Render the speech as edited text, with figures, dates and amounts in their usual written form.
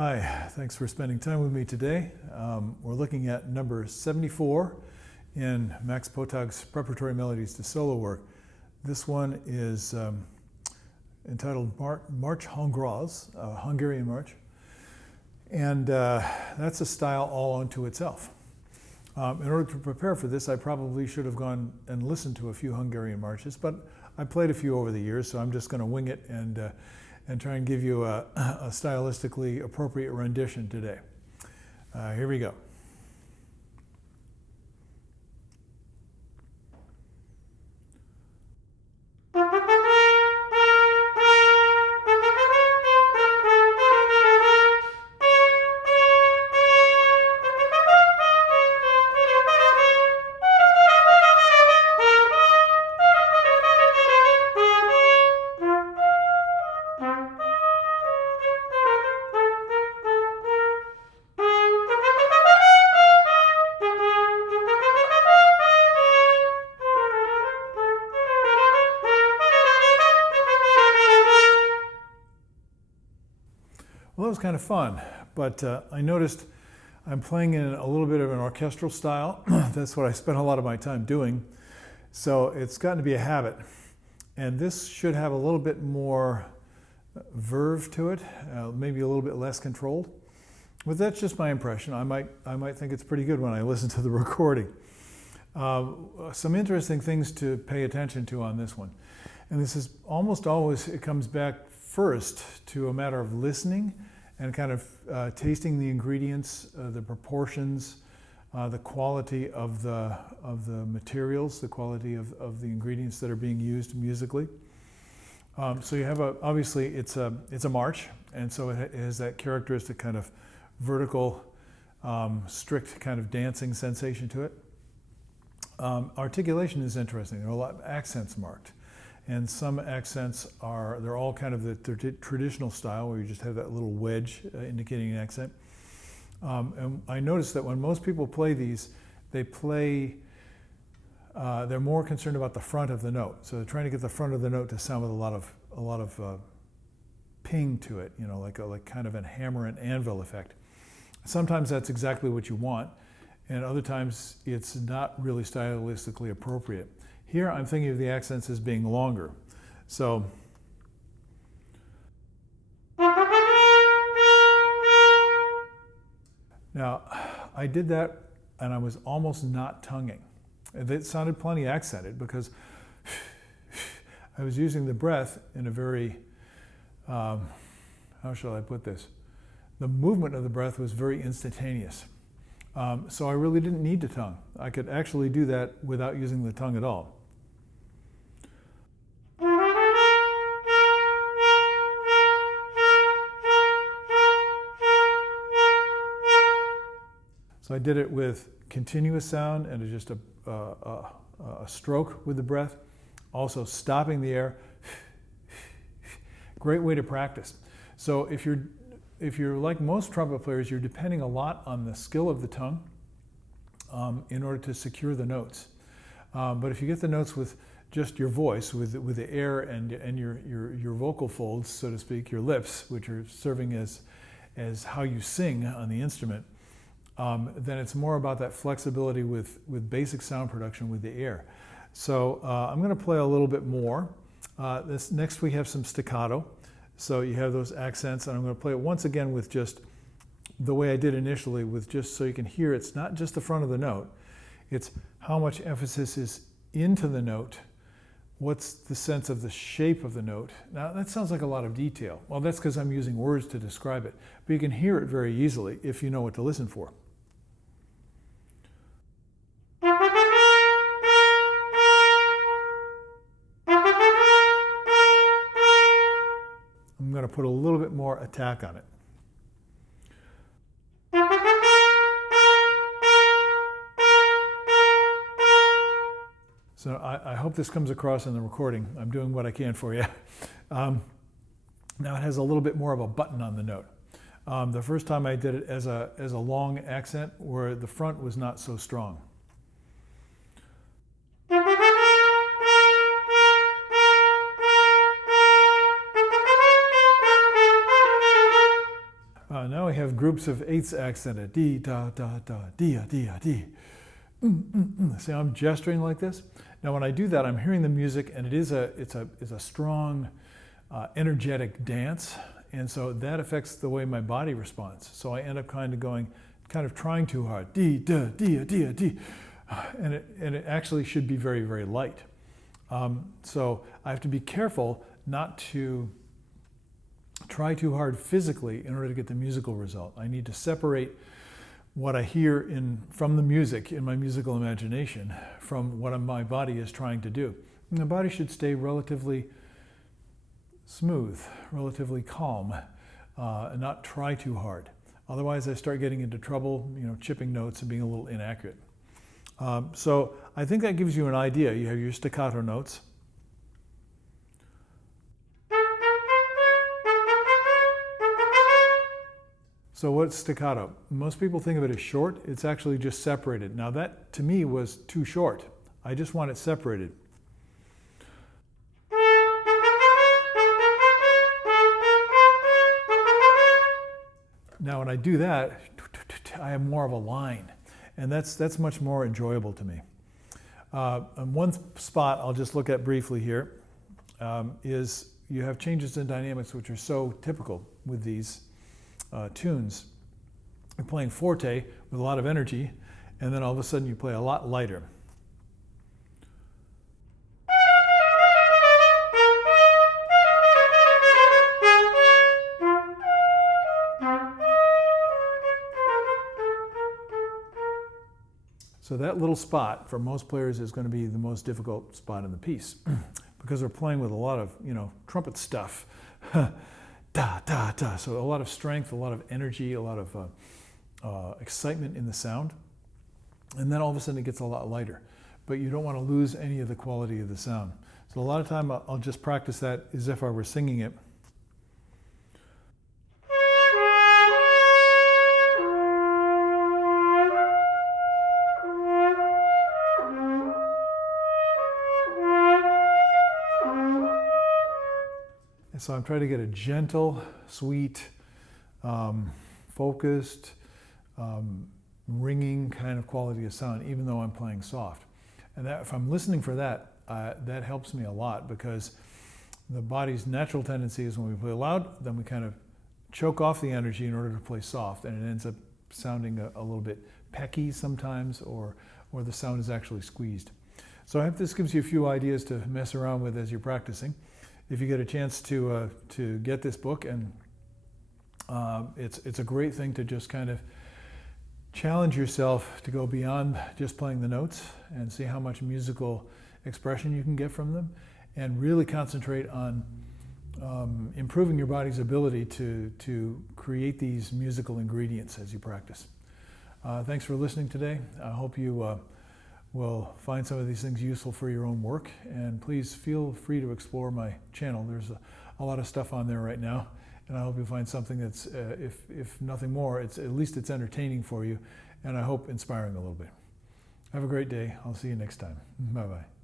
Hi, thanks for spending time with me today. We're looking at number 74 in Max Pottag's Preparatory Melodies to Solo Work. This one is entitled March Hongroise, Hungarian March. And that's a style all unto itself. In order to prepare for this, I probably should have gone and listened to a few Hungarian marches, but I played a few over the years, so I'm just going to wing it and try and give you a stylistically appropriate rendition today. Here we go. Well, that was kind of fun, but I noticed I'm playing in a little bit of an orchestral style. That's what I spent a lot of my time doing. So it's gotten to be a habit. And this should have a little bit more verve to it, maybe a little bit less controlled. But that's just my impression. I might think it's pretty good when I listen to the recording. Some interesting things to pay attention to on this one. And this is almost always, it comes back first to a matter of listening and kind of tasting the ingredients, the proportions, the quality of the materials, the quality of the ingredients that are being used musically. So you have obviously it's a march, and so it has that characteristic kind of vertical, strict kind of dancing sensation to it. Articulation is interesting. There are a lot of accents marked. And some accents they're all kind of the traditional style where you just have that little wedge indicating an accent. And I noticed that when most people play these, they're more concerned about the front of the note. So they're trying to get the front of the note to sound with a lot of ping to it, like kind of a hammer and anvil effect. Sometimes that's exactly what you want, and other times it's not really stylistically appropriate. Here I'm thinking of the accents as being longer. So now I did that and I was almost not tonguing. It sounded plenty accented because I was using the breath in a very, how shall I put this? The movement of the breath was very instantaneous. So I really didn't need to tongue. I could actually do that without using the tongue at all. So I did it with continuous sound and just a stroke with the breath. Also stopping the air. Great way to practice. So if you're like most trumpet players, you're depending a lot on the skill of the tongue in order to secure the notes. But if you get the notes with just your voice, with the air and your vocal folds, so to speak, your lips, which are serving as how you sing on the instrument, then it's more about that flexibility with basic sound production with the air. So I'm going to play a little bit more. Next we have some staccato. So you have those accents, and I'm going to play it once again with just the way I did initially, with just so you can hear it's not just the front of the note, it's how much emphasis is into the note, what's the sense of the shape of the note. Now that sounds like a lot of detail. Well, that's because I'm using words to describe it, but you can hear it very easily if you know what to listen for. I'm going to put a little bit more attack on it. So I hope this comes across in the recording. I'm doing what I can for you. Now it has a little bit more of a button on the note. The first time I did it as a long accent where the front was not so strong. Now we have groups of eighths accented, D, da, da, da, D, D, D. See, I'm gesturing like this. Now, when I do that, I'm hearing the music, and it's a strong, energetic dance, and so that affects the way my body responds. So I end up kind of trying too hard, D, da, D, D, D, and it actually should be very, very light. So I have to be careful not to try too hard physically in order to get the musical result. I need to separate what I hear from the music in my musical imagination from what my body is trying to do. And the body should stay relatively smooth, relatively calm, and not try too hard. Otherwise, I start getting into trouble, chipping notes and being a little inaccurate. So I think that gives you an idea. You have your staccato notes. So what's staccato? Most people think of it as short. It's actually just separated. Now that, to me, was too short. I just want it separated. Now when I do that, I have more of a line. And that's much more enjoyable to me. And one spot I'll just look at briefly here is you have changes in dynamics which are so typical with these tunes. You're playing forte with a lot of energy, and then all of a sudden you play a lot lighter. So that little spot for most players is going to be the most difficult spot in the piece because they're playing with a lot of, trumpet stuff. Da, da, da. So a lot of strength, a lot of energy, a lot of excitement in the sound. And then all of a sudden it gets a lot lighter. But you don't want to lose any of the quality of the sound. So a lot of time I'll just practice that as if I were singing it. So I'm trying to get a gentle, sweet, focused, ringing kind of quality of sound, even though I'm playing soft. And that, if I'm listening for that, that helps me a lot because the body's natural tendency is when we play loud, then we kind of choke off the energy in order to play soft, and it ends up sounding a little bit pecky sometimes, or the sound is actually squeezed. So I hope this gives you a few ideas to mess around with as you're practicing. If you get a chance to get this book, and it's a great thing to just kind of challenge yourself to go beyond just playing the notes and see how much musical expression you can get from them, and really concentrate on improving your body's ability to create these musical ingredients as you practice. Thanks for listening today. I hope you will find some of these things useful for your own work, and please feel free to explore my channel. There's a lot of stuff on there right now, and I hope you find something that's, if nothing more, at least it's entertaining for you, and I hope inspiring a little bit. Have a great day. I'll see you next time. Bye-bye.